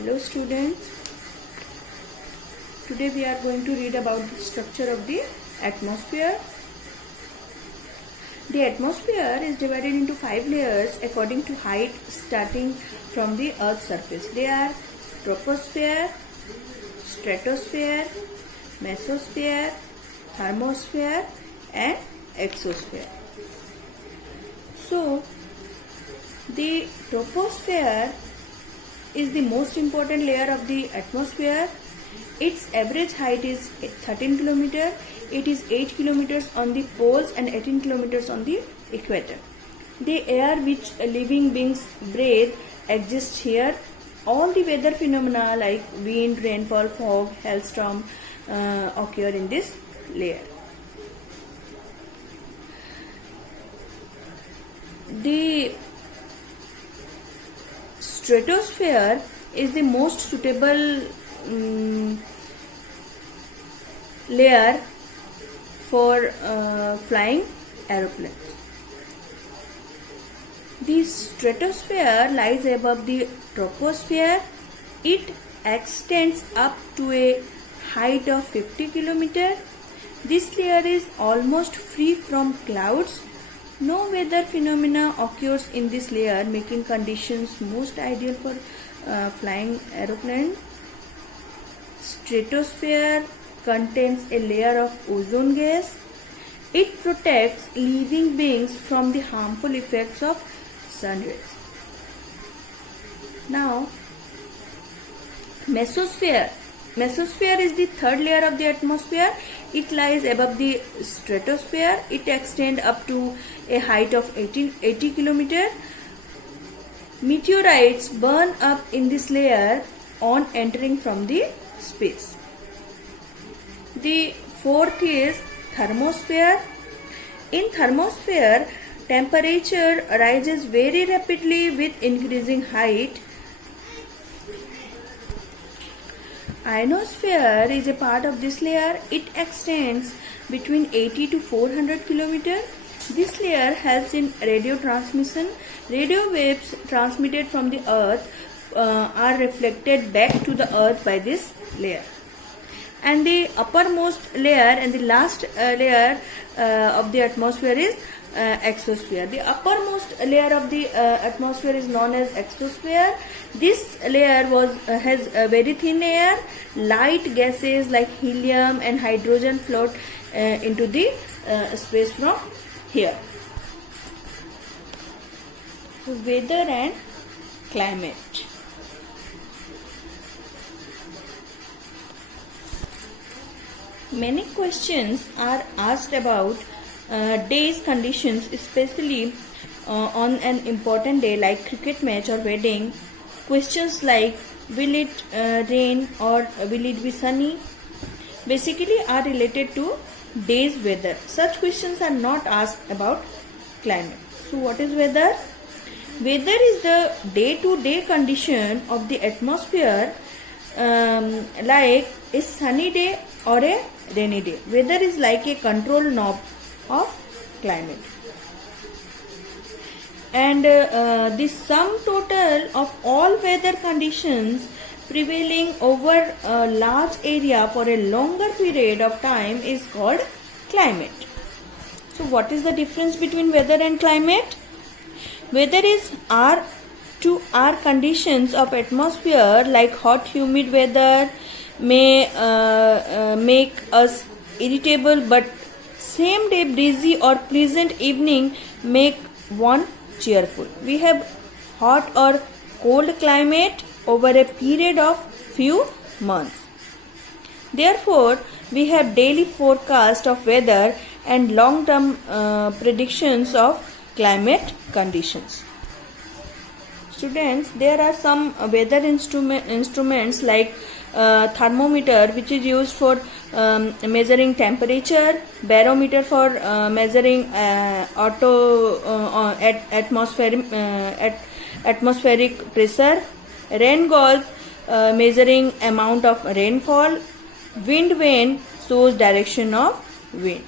Hello students, today we are going to read about the structure of the atmosphere. The atmosphere is divided into 5 layers according to height starting from the earth's surface. They are troposphere, stratosphere, mesosphere, thermosphere and exosphere. So the troposphere is the most important layer of the atmosphere. Its average height is 13 km. It is 8 km on the poles and 18 km on the equator. The air which living beings breathe exists here. All the weather phenomena like wind, rainfall, fog, hailstorm occur in this layer. The stratosphere is the most suitable layer for flying aeroplanes. The stratosphere lies above the troposphere. It extends up to a height of 50 km. This layer is almost free from clouds. No weather phenomena occurs in this layer, making conditions most ideal for flying aeroplane. Stratosphere contains a layer of ozone gas. It protects living beings from the harmful effects of sun rays. Now, mesosphere. Mesosphere is the third layer of the atmosphere. It lies above the stratosphere. It extends up to a height of 80 km. Meteorites burn up in this layer on entering from the space. The fourth is thermosphere. In thermosphere, temperature rises very rapidly with increasing height. Ionosphere is a part of this layer. It extends between 80 to 400 km. This layer helps in radio transmission. Radio waves transmitted from the earth are reflected back to the earth by this layer. And the uppermost layer and the last layer of the atmosphere is exosphere. The uppermost layer of the atmosphere is known as exosphere. This layer has a very thin air. Light gases like helium and hydrogen float into the space from here. So, weather and climate. Many questions are asked about day's conditions, especially on an important day like cricket match or wedding. Questions like will it rain or will it be sunny basically are related to day's weather. Such questions are not asked about climate. So what is weather? Weather is the day-to-day condition of the atmosphere, like a sunny day or a rainy day. Weather is like a control knob of climate. And the sum total of all weather conditions prevailing over a large area for a longer period of time is called climate. So what is the difference between weather and climate? Weather is R to R conditions of atmosphere, like hot humid weather may make us irritable, but same day breezy or pleasant evening make one cheerful. We have hot or cold climate over a period of few months. Therefore, we have daily forecast of weather and long-term predictions of climate conditions. Students, there are some weather instruments like thermometer, which is used for measuring temperature, barometer for measuring atmospheric pressure, rain gauge measuring amount of rainfall, wind vane shows direction of wind.